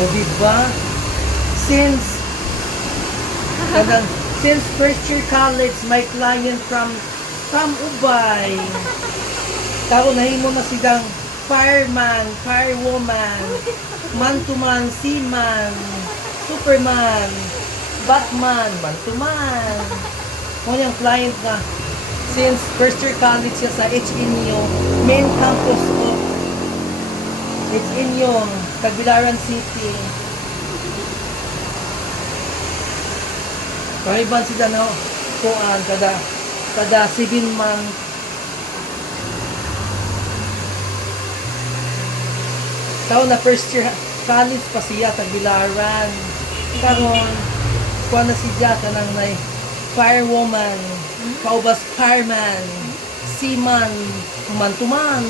O diba? Since since first year college, my client from Ubay. Tao nahimo na sigang fireman, firewoman, man-to-man, seaman, superman, Batman, man-to-man. Mo yung client na since first year college siya sa HNU, main campus of HNU, Tagbilaran City. Kaiban sila na kuan kada 7 months. Tao na first year college pa siya Tagbilaran. Karon kuan na siya kanang nay firewoman, kaubas fireman, seaman, man-to-man.